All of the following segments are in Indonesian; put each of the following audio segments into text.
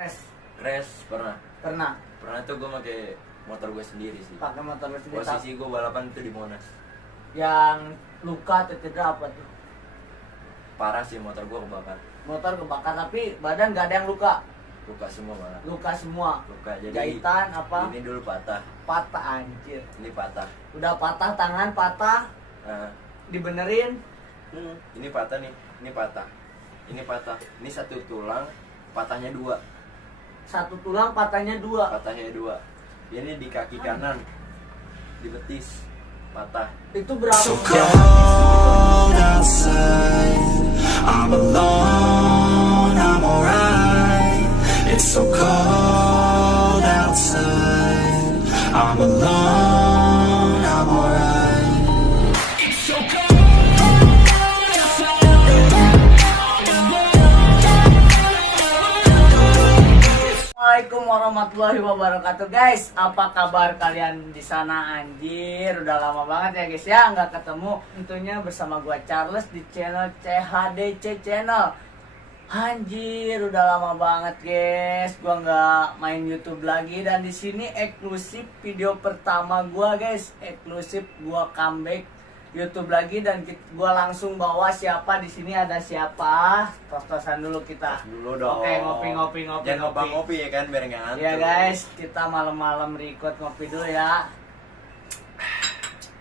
Crash pernah. Pernah. Pernah tuh gue pakai motor gue sendiri sih. Pakai motor lu sendiri. Posisi gue balapan itu di Monas. Yang luka atau cedera apa tuh? Parah sih, motor gue kebakar. Motor kebakar tapi badan nggak ada yang luka. Luka semua malah. Luka semua. Luka jadi Jahitan apa? ini dulu patah. Patah anjir. Ini patah. Udah patah, tangan patah, Nah, dibenerin. ini patah nih. Ini patah. Ini patah. Ini satu tulang, patahnya dua. Satu tulang patahnya dua. Patahnya dua. Ini di kaki kanan, di betis, patah. Itu berapa? So cold outside, I'm alone, I'm alright. It's so cold outside, I'm alone, I'm alright. It's so cold Assalamualaikum warahmatullahi wabarakatuh guys. Apa kabar kalian di sana anjir? Udah lama banget ya guys ya nggak ketemu. Tentunya bersama gua Charles di channel CHDC Channel. Anjir, udah lama banget guys. Gua nggak main YouTube lagi dan di sini eksklusif video pertama gua guys. Eksklusif gua comeback YouTube lagi dan gua langsung bawa siapa di sini, ada siapa? Tos-tosan dulu kita. Dulu dong. Oke, ngopi. Jangan ngopi ngopi ya kan, biar nggak ngantuk. Ya guys, kita malam-malam record ngopi dulu ya.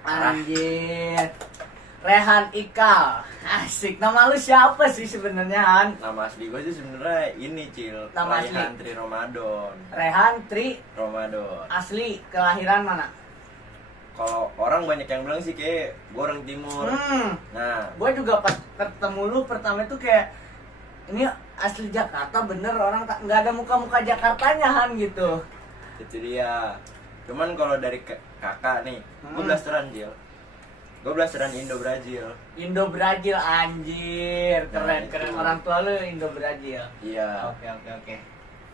Anjir. Rehan Ikal. Asik. Nama lu siapa sih sebenarnya, Han? Nama asli gue sih sebenarnya ini Cil. Nama asli? Raihan Tri Ramadan. Rehan Tri. Ramadan. Asli kelahiran mana? Kalau orang banyak yang bilang sih kayak gue orang timur. Nah, Gue juga pas ketemu lu pertama itu kayak ini asli Jakarta bener, orang nggak ada muka-muka Jakartanya, Han, gitu. itu dia. Cuman kalau dari kakak nih, gue blasteran Cil. Gue blasteran Indo Brazil. Indo Brazil anjir, keren Nah, keren. itu. Orang tua lu Indo Brazil. Iya. Oke.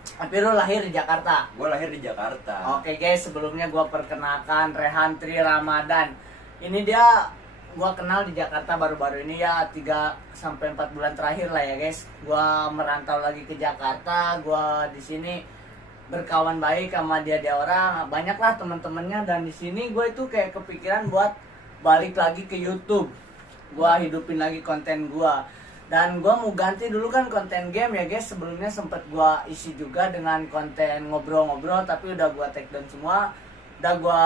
Tapi lu lahir di Jakarta. Gue lahir di Jakarta. Oke guys, sebelumnya gua perkenalkan Rehan Tri Ramadan. Ini dia gua kenal di Jakarta baru-baru ini ya, 3-4 bulan terakhir lah ya guys. Gua merantau lagi ke Jakarta, gua di sini berkawan baik sama dia orang, banyak lah teman-temannya, dan di sini gue itu kayak kepikiran buat balik lagi ke YouTube. Gua hidupin lagi konten gua. Dan gua mau ganti dulu kan konten game ya guys. Sebelumnya sempet gua isi juga dengan konten ngobrol-ngobrol, tapi udah gua take down semua. Udah gua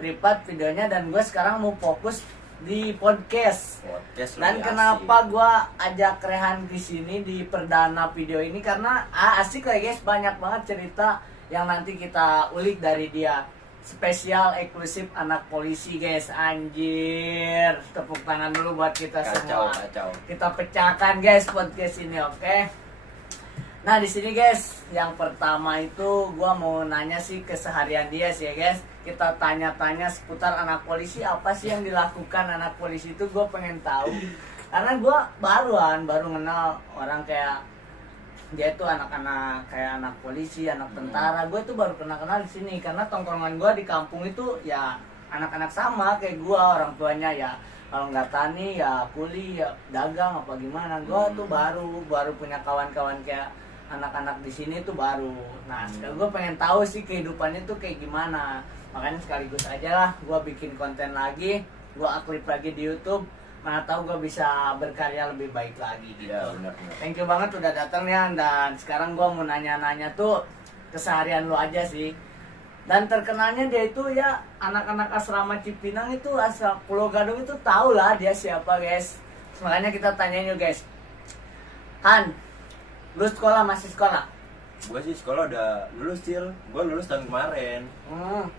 private videonya, dan gua sekarang mau fokus di podcast. Podcast Dan lebih kenapa asik. gua ajak Rehan di sini di perdana video ini, karena asik lah guys, banyak banget cerita yang nanti kita ulik dari dia. Spesial eksklusif anak polisi guys, anjir. Tepuk tangan dulu buat kita Kacau, semua. kacau. Kita pecahkan guys podcast ini, oke? Nah di sini guys, yang pertama itu gua mau nanya sih keseharian dia sih ya guys. Kita tanya-tanya seputar anak polisi, apa sih yang dilakukan anak polisi itu, gue pengen tahu. Karena gua baru kenal orang kayak dia itu anak-anak kayak anak polisi, anak tentara. Gue tuh baru kenal di sini karena tongkrongan gue di kampung itu ya anak-anak sama kayak gue, orang tuanya ya kalau nggak tani ya kuli ya dagang apa gimana. Gue tuh baru punya kawan-kawan kayak anak-anak di sini tuh baru. Nah sekarang gue pengen tahu sih kehidupannya tuh kayak gimana. Makanya sekaligus aja lah gue bikin konten lagi, gue upload lagi di YouTube. Mana tahu gue bisa berkarya lebih baik lagi gitu. Iya, benar. Thank you banget udah datang ya, dan sekarang gue mau nanya-nanya tuh keseharian lu aja sih. Dan terkenalnya dia itu ya anak-anak asrama Cipinang itu, asal Pulau Gadung itu, tau lah dia siapa guys. Makanya kita tanyain yuk guys. Han, lu masih sekolah? Gue sih sekolah udah lulus Cil. Gue lulus tahun kemarin.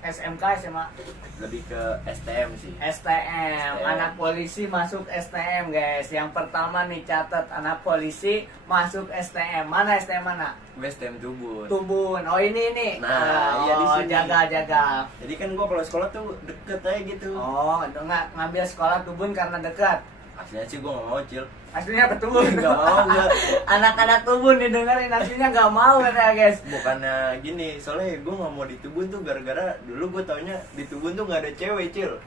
SMK, SMA? Lebih ke STM sih. STM, anak polisi masuk STM guys. Yang pertama nih catat, anak polisi masuk STM. Mana STM mana? Gue STM Tubun. Tubun. Oh ini. Nah, iya di sini. Jaga. Jadi kan gue kalau sekolah tuh deket aja gitu. Oh, nggak ngambil sekolah Tubun karena dekat. Aslinya sih gue gak mau Cil. Aslinya ke Tubun. Gak mau gue. Anak-anak Tubun didengerin aslinya nggak mau ya guys. Bukannya gini, soalnya gue gak mau di Tubun tuh gara-gara dulu gue taunya di Tubun tuh gak ada cewek Cil.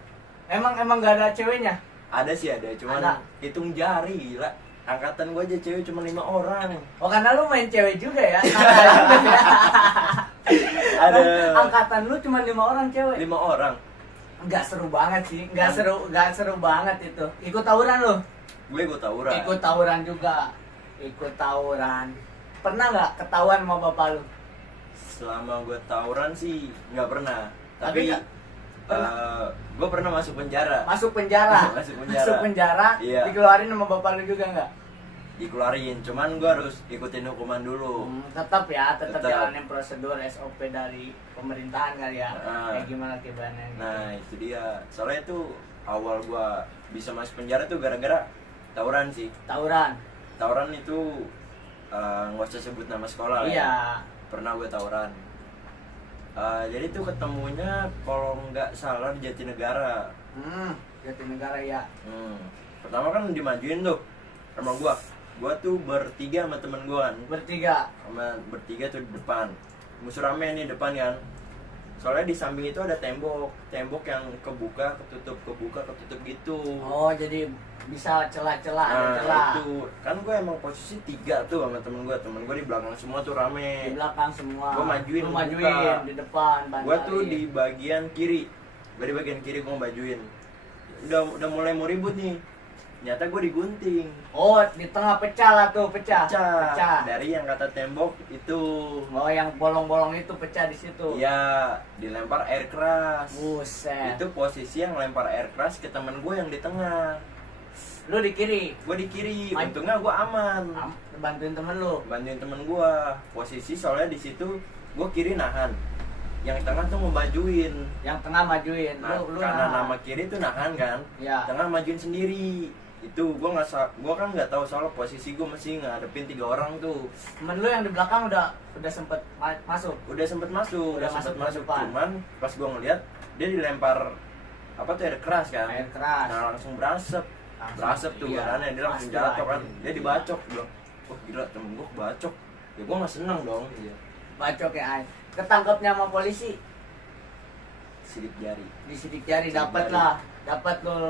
Emang nggak ada ceweknya? Ada sih ada, cuman Ada. hitung jari gila. angkatan gue aja cewek cuma 5 orang. Oh karena lu main cewek juga ya? Ada. Ada. Angkatan lu cuma 5 orang cewek. 5 orang. Nggak seru banget sih, nggak seru banget itu. Ikut tawuran lu? Gue ikut tawuran. Ikut tawuran juga. Ikut tawuran. Pernah nggak ketahuan sama bapak lu? Selama gue tawuran sih nggak pernah. Tapi Tapi nggak pernah. gue pernah masuk penjara. Masuk penjara. Masuk penjara. Masuk penjara. Iya. Dikeluarin sama bapak lu juga nggak? Dikeluarin, cuman gue harus ikutin hukuman dulu. Tetap ya, tetap Tetap. jalanin prosedur SOP dari pemerintahan kali ya. Ah. Kayak gimana kibarnya gitu. Nah itu dia. Soalnya itu awal gue bisa masuk penjara tuh gara-gara tawuran sih. Tawuran. Tawuran itu nggak usah sebut nama sekolah lah ya. Iya. Pernah gue tawuran. Jadi tuh ketemunya kalau nggak salah di Jatinegara. Jatinegara ya. Pertama kan dimajuin tuh sama gua tuh bertiga sama temen gua kan. Bertiga tuh di depan. Musuh rame nih depan kan. Soalnya di samping itu ada tembok yang kebuka ketutup gitu. Oh jadi bisa celah-celah, ada Nah celah. itu kan gue emang posisi 3 tuh sama temen gue di belakang semua tuh rame. Di belakang semua. Gua majuin, Lu buka. majuin di depan. Gue tuh bantalin. di bagian kiri. Di bagian kiri gue majuin. Udah mulai mau ribut nih. Ternyata gue digunting. Oh di tengah pecah lah tuh, pecah. Dari yang kata tembok itu. Oh yang bolong-bolong itu pecah di situ. Iya, dilempar air keras. Buset. Itu posisi yang lempar air keras ke temen gue yang di tengah. Lu di kiri. Gue di kiri. Maju. Untungnya gue aman. Bantuin temen lu. Bantuin temen gue. Posisi soalnya di situ gue kiri nahan. Yang tengah tuh mau majuin. Yang tengah majuin. Nah, Lu karena nah. nama kiri tuh nahan kan. Ya. Tengah majuin sendiri. Itu gue kan nggak tahu soal posisi gue masih ngadepin 3 orang tuh. Temen lu yang di belakang udah sempet masuk. Udah sempet masuk. Udah masuk masuk. depan. Cuman pas gue ngeliat dia dilempar apa tuh air keras kan. Air keras. Nah langsung berasap tuh Iya, badannya. Dia langsung pasti jatuh lah, kan. iya. Dia dibacok. Gue bilang, wah gila temen gue bacok. Ya gue nggak seneng dong. Iya. Bacok ya ay. Ketangkepnya sama polisi. Sidik jari. Di sidik jari Sidik dapat jari. lah. Dapat lu.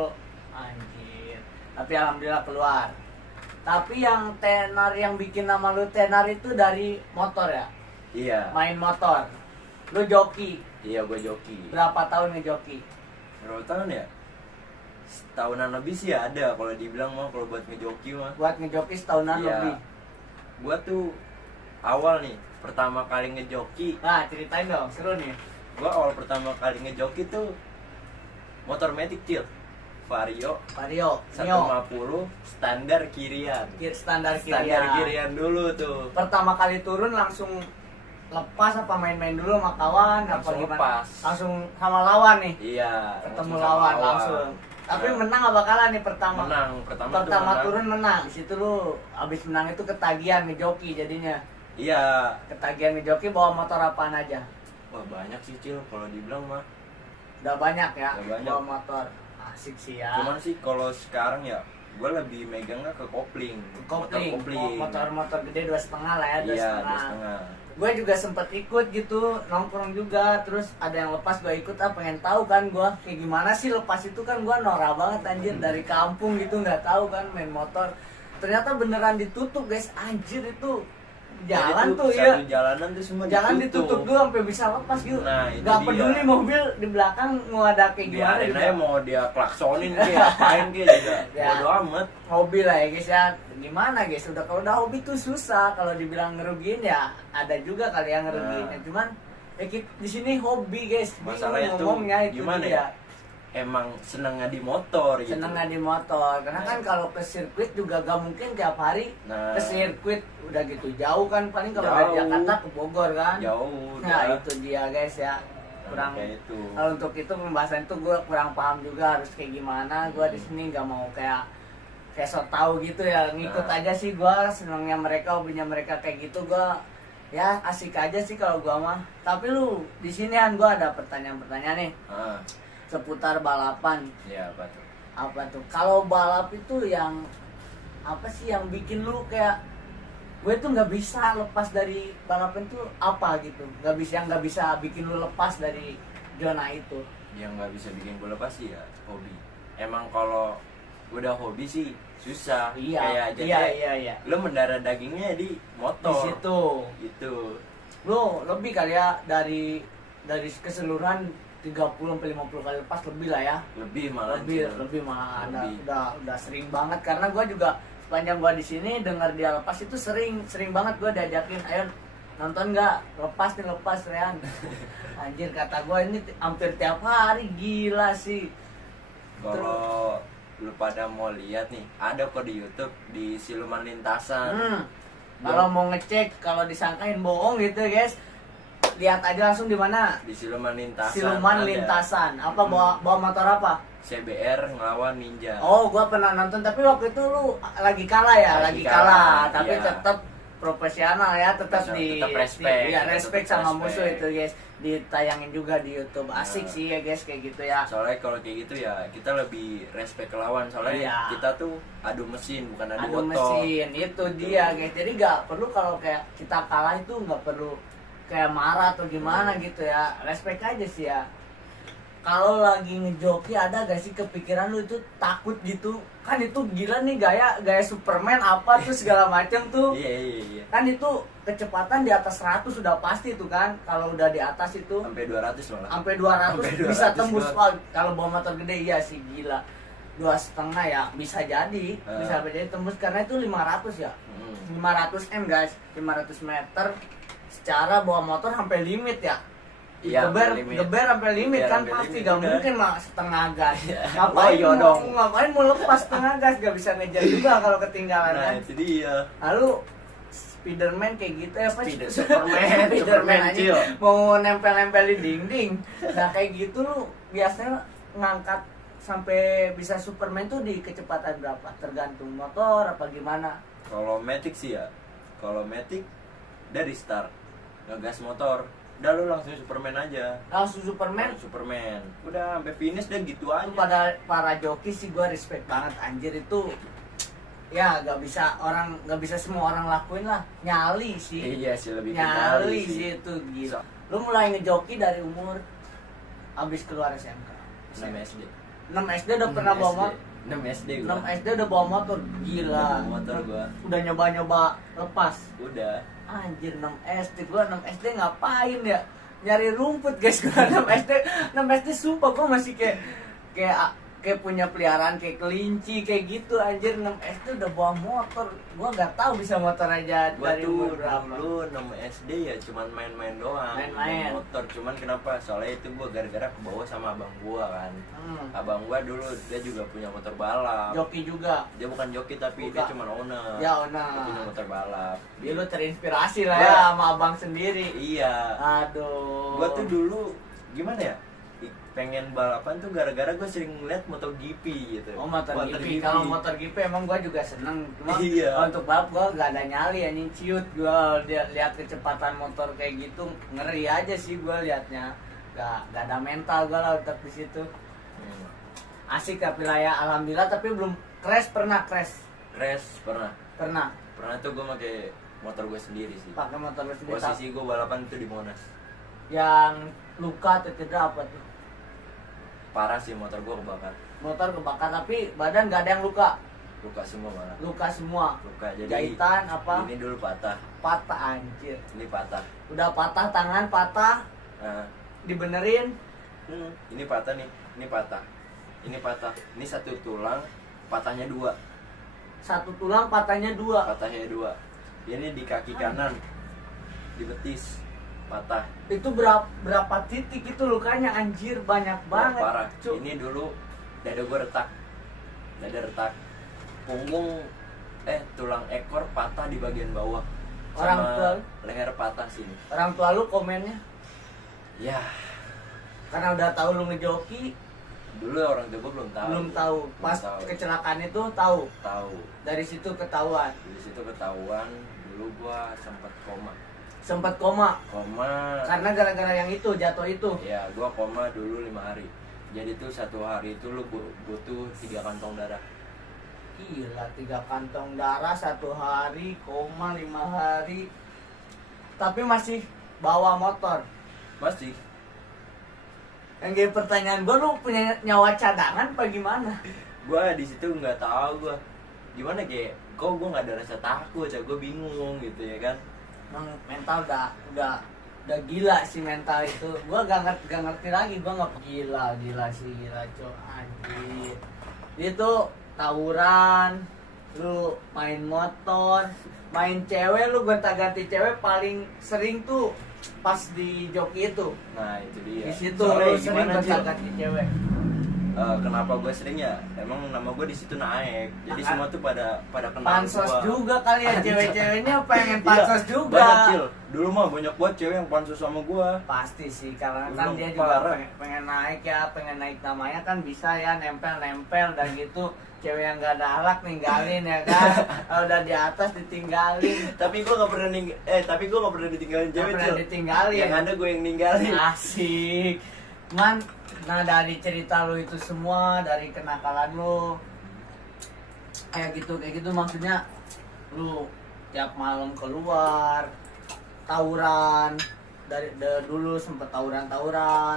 Anjir. Tapi alhamdulillah keluar. Tapi yang tenar yang bikin nama lu tenar itu dari motor ya? Iya. Main motor. Lu joki. Iya gue joki. Berapa tahun ngejoki? Berapa tahun ya? Setahunan lebih sih ada kalau dibilang mah kalau buat ngejoki mah. Buat ngejoki setahunan Iya. lebih. Gua tuh awal nih pertama kali ngejoki. Nah, ceritain dong, seru nih. Gua awal pertama kali ngejoki tuh motor Matic Cil Vario Vario, 150 standar kirian. Standar Standar kirian. kirian dulu tuh. Pertama kali turun langsung lepas apa main-main dulu sama kawan Langsung apa gimana? lepas. Langsung sama lawan nih. Iya, Ketemu langsung sama lawan langsung. Tapi Nah, menang apa kalah nih pertama? menang. Pertama tuh Pertama menang. turun menang. Di situ lu abis menang itu ketagihan ngejoki jadinya. Iya. Ketagihan ngejoki bawa motor apaan aja? Wah, banyak sih Cil kalau dibilang mah. Udah banyak ya Udah banyak. bawa motor. Asik sih ya. Cuman sih kalau sekarang ya gua lebih megangnya ke kopling. kopling. Motor kopling. Motor gede 2,5 lah ya, 2,5. Iya, 2,5. Gue juga sempet ikut gitu, nongkrong juga, terus ada yang lepas gue ikut, pengen tahu kan gue kayak gimana sih lepas itu kan. Gue norak banget anjir, dari kampung gitu nggak tahu kan main motor, ternyata beneran ditutup guys, anjir itu jalan Jadi tuh satu ya jalanan tuh semua jangan ditutup dulu sampai bisa lepas gitu. Nah, itu nggak dia. peduli mobil di belakang mau ada kayak gimana Biarin juga. aja mau dia klaksonin kayak apain kayak juga Ya. bodo amat. Hobi lah ya guys ya, gimana guys, udah kalau udah hobi tuh susah, kalau dibilang ngerugiin ya ada juga kali yang ngerugiin. Nah. Cuman ya di sini hobi guys, bingung Masalahnya tuh ngomongnya itu gimana dia. ya, emang senengnya di motor gitu. Senengnya di motor, karena kan kalau ke sirkuit juga gak mungkin tiap hari Nah. ke sirkuit, udah gitu jauh kan, paling kalau Jauh. dari Jakarta ke Bogor kan. Jauh Nah dah. itu dia guys ya, kurang. kayak itu. Kalau untuk itu pembahasan itu gue kurang paham juga harus kayak gimana. Gue di sini nggak mau kayak so tahu gitu ya, ngikut Nah. aja sih. Gue senangnya mereka, hobinya mereka kayak gitu, gue ya asik aja sih kalau gue mah. Tapi lu di sini kan gue ada pertanyaan nih Ah, seputar balapan. ya apa tuh? Apa tuh kalau balap itu yang apa sih yang bikin lu kayak gue tuh nggak bisa lepas dari balapan tuh apa gitu, nggak bisa bikin lu lepas dari zona itu. Yang nggak bisa bikin gue lepas sih ya hobi. Emang kalau udah hobi sih susah. Iya, Kayak iya, jadinya iya. lo mendarah dagingnya di Di motor situ. gitu. Lu lebih kali ya dari keseluruhan 30 sampai 50 kali lepas lebih lah ya. Lebih malah Lebih malah Lebih. udah sering banget karena gua juga sepanjang gua di sini dengar dia lepas itu sering banget gua diajakin, ayo nonton nggak, lepas Rian. Anjir kata gua ini hampir tiap hari, gila sih. Kalau lu pada mau lihat nih, ada kok di YouTube di Siluman Lintasan. Kalau mau ngecek, kalau disangkain bohong gitu guys, lihat aja langsung di mana. Di Siluman Lintasan. Siluman ada. Lintasan. Apa bawa motor apa? CBR ngelawan Ninja. Oh, gua pernah nonton tapi waktu itu lu lagi kalah ya, Lagi kalah, tapi iya. tetap profesional ya, tetap respect. ya, respect sama Respect. musuh itu guys. Ditayangin juga di YouTube. Asik Nah. sih ya guys kayak gitu ya. Soalnya kalau kayak gitu ya kita lebih respect ke lawan. Soalnya Iya. kita tuh adu mesin bukan adu Adu motor. mesin itu dia guys. Jadi nggak perlu kalau kayak kita kalah itu nggak perlu kayak marah atau gimana gitu ya. Respect aja sih ya. Kalau lagi ngejoki ada gak sih kepikiran lu itu takut gitu? Kan itu gila nih gaya Superman apa tuh segala macam tuh. Iya. Kan itu kecepatan di atas 100 sudah pasti tuh kan. Kalau udah di atas itu Sampai 200 malah. sampai 200 Sampai bisa 200 tembus. gua. Wah, kalau bawa motor gede iya sih gila. 2,5 ya bisa jadi, bisa jadi tembus karena itu 500 ya. 500 M guys, 500 meter secara bawa motor sampai limit ya. Iya, geber sampai limit Geber kan sampai pasti limit, gak udah. mungkin mah setengah gas. Iya. Ngapain Oh, iya dong. ngapain mau lepas setengah gas, gak bisa ngejar juga kalau ketinggalan Nah, kan. itu dia. Lalu Spiderman kayak gitu ya apa? Superman Spiderman aja Cil. mau nempel-nempel di dinding. Nah kayak gitu lu biasanya ngangkat sampai bisa Superman tuh di kecepatan berapa? Tergantung motor apa gimana? Kalau Matic sih ya. Kalau Matic dari start ngegas motor, udah lu langsung Superman aja. Langsung Superman. Superman. Udah sampai finish dan gitu aja. Itu pada para joki sih gue respect banget anjir itu. Ya gak bisa semua orang lakuin lah. Nyali sih. Iya sih lebih Nyali sih itu gitu. Lu mulai ngejoki dari umur abis keluar SMK. 6 SD. 6 SD udah pernah bawa motor. 6 SD 6 gua. SD udah bawa motor. Gila. Bawa motor gua. Udah nyoba-nyoba lepas. Udah. Anjir 6 SD. Gua 6 SD ngapain ya? Nyari rumput guys. Gua 6 SD. 6 SD sumpah gua masih kayak punya peliharaan kayak kelinci kayak gitu anjir. 6 SD udah bawa motor. Gua nggak tahu bisa motor aja Gua dari tuh umur berapa. dulu 6 SD ya cuman main-main doang. Main-main. Motor cuman kenapa? Soalnya itu gua gara-gara kebawa sama abang gua kan. Abang gua dulu dia juga punya motor balap. Joki juga. Dia bukan joki tapi Bukan. dia cuma owner. Ya Dia punya ona. motor balap. Dia lu terinspirasi lah Gua- ya sama abang sendiri. Iya. Aduh. Gua tuh dulu gimana ya? Pengen balapan tuh gara-gara gue sering ngeliat MotoGP gitu. Oh motor GP. Kalau motor GP emang gua juga seneng. Cuma Iya. kalau untuk balap gua gak ada nyali ya ciut. Gua lihat kecepatan motor kayak gitu ngeri aja sih gua liatnya. Gak ada mental gua lah untuk di situ. Asik tapi lah ya alhamdulillah tapi belum crash pernah. Crash pernah. Pernah tuh gue pakai motor gue sendiri sih. Pakai motor lu sendiri. Posisi gue balapan itu di Monas. Yang luka atau cedera apa tuh? Parah sih motor gue kebakar. Motor kebakar tapi badan gak ada yang luka. Luka semua malah. Luka semua. Luka jadi Jahitan apa? ini dulu patah. Patah anjir. Ini patah. Udah patah tangan patah, Nah, dibenerin. ini patah nih. Ini patah. Ini patah. Ini satu tulang patahnya 2. Satu tulang patahnya 2. Patahnya 2. Ini di kaki kanan. Di betis patah. Itu berapa titik itu lukanya anjir banyak banget. Parah. Cuk. Ini dulu dada gue retak. Dada retak. Punggung tulang ekor patah di bagian bawah. Orang Sama tua leher patah sini. orang tua lu komennya Ya, karena udah tahu lu ngejoki, dulu orang tua gue belum tahu. belum tahu. Pas tahu. kecelakaan itu tahu. Tahu. Dari situ ketahuan. Di situ ketahuan dulu gua sempat koma. Sempat koma Koma. karena gara-gara yang itu jatuh itu. Ya, gua koma dulu 5 hari. Jadi tuh satu hari itu lu butuh 3 kantong darah. Gila 3 kantong darah 1 hari, koma 5 hari. Tapi masih bawa motor. Masih. Yang jadi pertanyaan gue, lu punya nyawa cadangan apa gimana? Gua di situ nggak tahu gua. gimana kayak kok gue nggak ada rasa takut ya, gue bingung gitu ya kan. Emang mental udah gila sih mental itu. Gua gak ngerti lagi, gua nggak gila sih cok anjir. Itu tawuran, lu main motor, main cewek, lu gonta-ganti cewek paling sering tuh pas di joki itu. Nah itu dia. Di situ Soalnya lu sering gimana, Cil? gonta-ganti cewek. Kenapa gue sering ya? Emang nama gue di situ naik. Jadi Maka- semua tuh pada kenal Pansos gua. juga kali ya, cewek-ceweknya pengen Iya, pansos juga. Banyak, Cil. Dulu mah banyak banget cewek yang pansos sama gue. Pasti sih, karena Lu kan dong, dia juga parah. pengen naik ya, pengen naik namanya kan bisa ya, nempel dan gitu. Cewek yang gak ada akhlak ninggalin ya kan. Kalau udah di atas ditinggalin. Tapi gue gak pernah ditinggalin Gak cewek, pernah Cil. ditinggalin. Yang ada gue yang ninggalin. Asik. Man, nah dari cerita lu itu semua, dari kenakalan lu kayak gitu maksudnya lu tiap malam keluar tawuran dari dulu sempet tawuran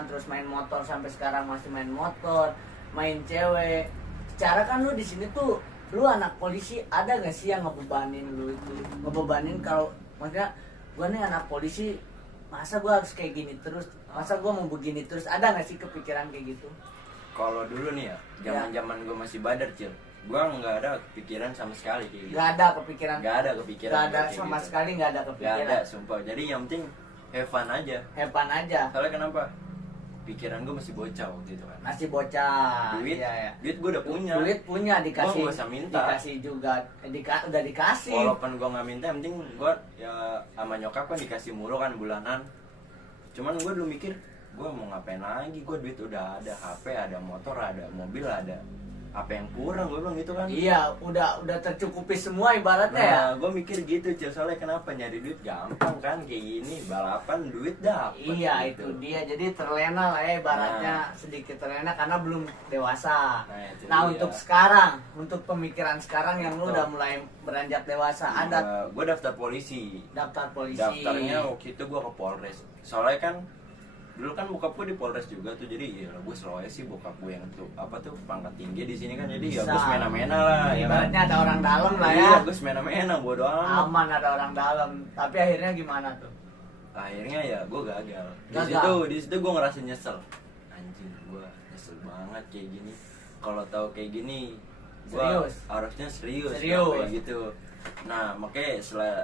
terus main motor sampai sekarang masih main motor, main cewek. Secara kan lu di sini tuh lu anak polisi, ada gak sih yang ngebebanin lu itu? Ngebebanin kalau maksudnya gua nih anak polisi, masa gua harus kayak gini terus? Masa gua mau begini terus? Ada gak sih kepikiran kayak gitu? Kalau dulu nih ya, zaman gue masih badar, Cil. Gue nggak ada kepikiran sama sekali kayak gitu. Gak ada kepikiran. Nggak ada kepikiran. Gak ada kayak sama gitu. sekali gak ada Nggak kepikiran. ada, sumpah. Jadi yang penting have fun aja. Hepan aja. Soalnya kenapa? Pikiran gue masih bocah waktu itu kan. Masih bocah. Duit, Iya, iya. duit gue udah punya. Duit punya, dikasih. Gua nggak usah minta. Dikasih juga. Udah dikasih. Walaupun gue nggak minta, yang penting gue ya sama nyokap kan dikasih mulu kan bulanan. Cuman gue dulu mikir, gue mau ngapain lagi? Gue duit udah ada, HP ada, motor ada, mobil ada. Apa yang kurang? Gue bilang gitu kan. Iya, udah tercukupi semua ibaratnya ya. Nah, gue mikir gitu, Cil. Soalnya kenapa nyari duit gampang kan kayak gini, balapan duit dapet. Iya, gitu. itu dia. Jadi terlena lah ya ibaratnya, sedikit terlena karena belum dewasa. Nah, itu Nah, dia. untuk sekarang, untuk pemikiran sekarang yang lu Betul. udah mulai beranjak dewasa, ada Gue daftar polisi. daftar polisi. Daftarnya waktu itu gue ke Polres. Soalnya kan dulu kan bokap gue di Polres juga tuh, jadi ya gue selalu sih bokap gue yang tuh apa tuh pangkat tinggi di sini kan, jadi ya Bisa. gue semena-mena lah ya kan. Ibaratnya ada orang dalam lah ya. Iya, gue semena-mena, bodo amat. Aman ada orang dalam. Tapi akhirnya gimana tuh? Akhirnya ya gue gagal. Gagal. Di situ gue ngerasa nyesel. Anjing, gue nyesel banget kayak gini. Kalau tahu kayak gini, gue Serius? harusnya serius. Serius. Kayak gitu. Nah, makanya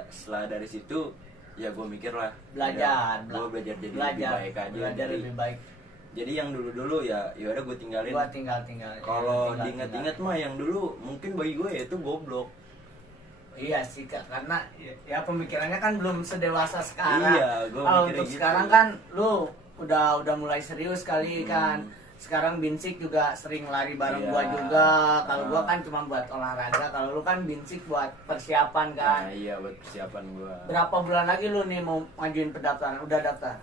setelah dari situ ya gue mikir lah, Belajar. gue belajar jadi lebih Belajar. baik aja. Belajar Jadi- lebih baik. Jadi yang dulu ya udah gue tinggalin. Gua tinggal. Kalau Tinggal. diinget-inget mah yang dulu mungkin bagi gue ya itu goblok. Iya sih Kak, karena ya pemikirannya kan belum sedewasa sekarang. Iya, gua Kalau mikirnya untuk gitu. sekarang kan lu udah mulai serius kali kan. Sekarang Binsik juga sering lari bareng Iya. gua juga. Kalau gua Ah. kan cuma buat olahraga, kalau lu kan Binsik buat persiapan kan. Nah, iya buat persiapan gue. Berapa bulan lagi lu nih mau ngajuin pendaftaran? Udah daftar?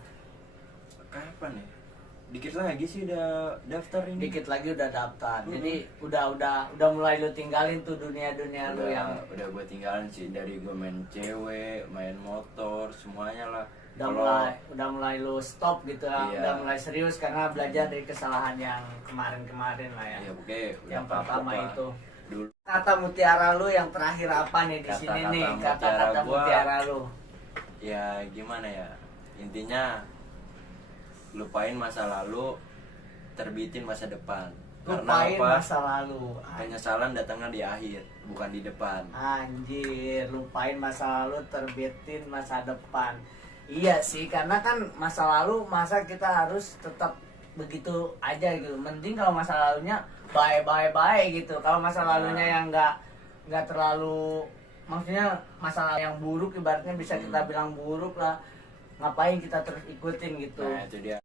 Kapan ya? Dikit lagi sih udah daftar ini. Dikit lagi udah daftar. Jadi udah mulai lu tinggalin tuh dunia-dunia lu yang udah gue tinggalin sih, dari gue main cewek, main motor, semuanya lah. udah mulai lu stop gitu lah. Iya. Udah mulai serius karena belajar dari kesalahan yang kemarin lah ya. Ya pokoknya udah Yang kapok pertama lah. itu. Dulu Kata mutiara lu yang terakhir apa nih di sini Kata-kata nih? mutiara Kata-kata gua. mutiara lu. ya gimana ya, intinya lupain masa lalu, terbitin masa depan. Lupain apa? masa lalu. Penyesalan datangnya di akhir, bukan di depan. Anjir, lupain masa lalu, terbitin masa depan. Iya sih, karena kan masa lalu masa kita harus tetap begitu aja gitu. Mending kalau masa lalunya bye gitu. Kalau masa lalunya yang nggak terlalu, maksudnya masalah yang buruk ibaratnya bisa kita bilang buruk lah. Ngapain kita terus ikutin gitu. Nah itu dia.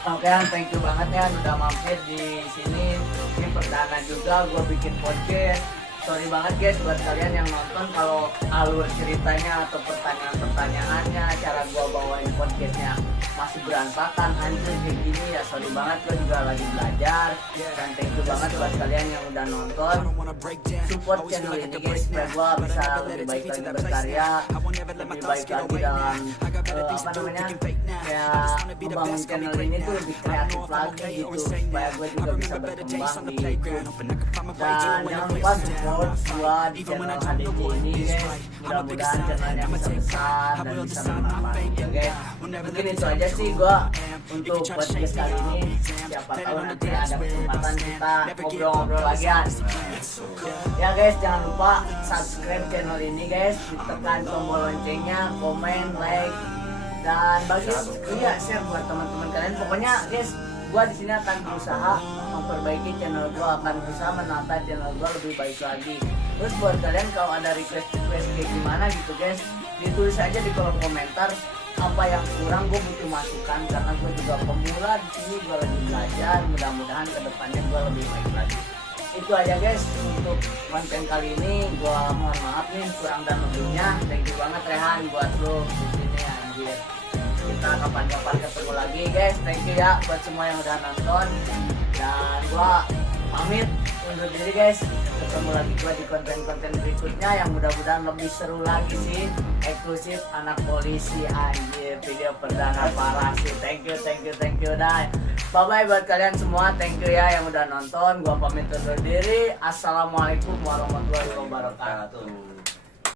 Oke, thank you banget ya udah mampir di sini. Ini perdana juga gue bikin podcast. Sorry banget guys buat kalian yang nonton kalau alur ceritanya atau pertanyaan-pertanyaannya, cara gue bawain podcastnya masih berantakan hancur kayak gini ya sorry banget, gue juga lagi belajar. Dan thank you banget buat kalian yang udah nonton, support channel ini guys supaya gue bisa lebih baik lagi berkarya, lebih baik lagi dalam apa namanya kayak membangun channel ini tuh lebih kreatif lagi gitu, supaya gue juga bisa berkembang di YouTube. Dan jangan lupa support gue di channel HDJ ini guys, mudah-mudahan channelnya bisa besar dan bisa bermanfaat ya guys. Mungkin itu aja sih gue untuk podcast kali ini, siapa tahu nanti ada kesempatan kita ngobrol-ngobrol lagi ya guys. Jangan lupa subscribe channel ini guys, ditekan tombol loncengnya, komen, like, dan bagi share buat teman-teman kalian. Pokoknya guys, gua di sini akan berusaha memperbaiki channel gua, akan berusaha menata channel gua lebih baik lagi. Terus buat kalian kalau ada request kayak gimana gitu guys, ditulis aja di kolom komentar apa yang kurang, gue butuh masukan karena gue juga pemula di sini, gue lagi belajar. Mudah-mudahan kedepannya gue lebih baik lagi. Itu aja guys untuk konten kali ini. Gue mohon maaf nih kurang dan lebihnya. Thank you banget Rehan buat lo di sini anjir. Kita kapan-kapan ketemu lagi guys. Thank you ya buat semua yang udah nonton. Dan gue pamit undur diri guys. Ketemu lagi gue di konten-konten berikutnya yang mudah-mudahan lebih seru lagi sih, eksklusif anak polisi anjir, video perdana parah sih. Thank you dah. Bye bye buat kalian semua, thank you ya yang udah nonton. Gua pamit undur diri. Assalamualaikum warahmatullahi wabarakatuh.